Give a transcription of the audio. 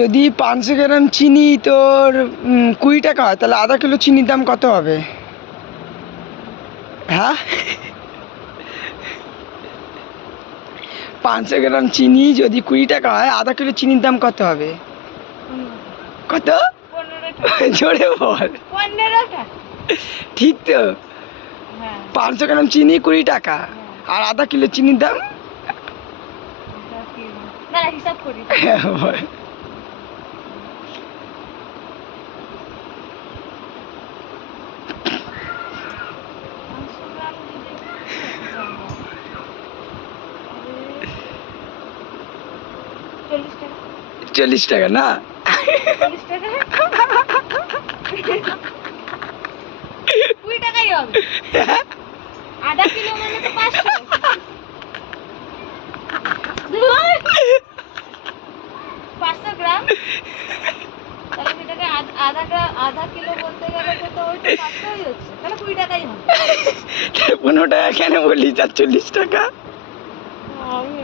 যদি 500 গ্রাম চিনি তোর 20 টাকা হয়, তাহলে আধা কিলো চিনির দাম কত হবে? হ্যাঁ, 500 গ্রাম চিনি যদি 20 টাকা হয়, আধা কিলো চিনির দাম কত হবে? কত? 15 জোরে বল। 15 টাকা। ঠিক তো, হ্যাঁ 500 গ্রাম চিনি 20 টাকা, আর আধা কিলো চিনির দাম। না হিসাব করি। বল। 500 গ্রাম যদি 40 টাকা। 40 টাকা না? 40 টাকা 20 টাকাই হবে। আধা কিলো মানে তো 500। 500 গ্রাম তাহলে সেটাকে আধা কিলো বলতে গেলে তো ওইটা 500ই হচ্ছে, তাহলে 20 টাকাই হবে। 15 টাকা কেন বললি? 40 টাকা। আমি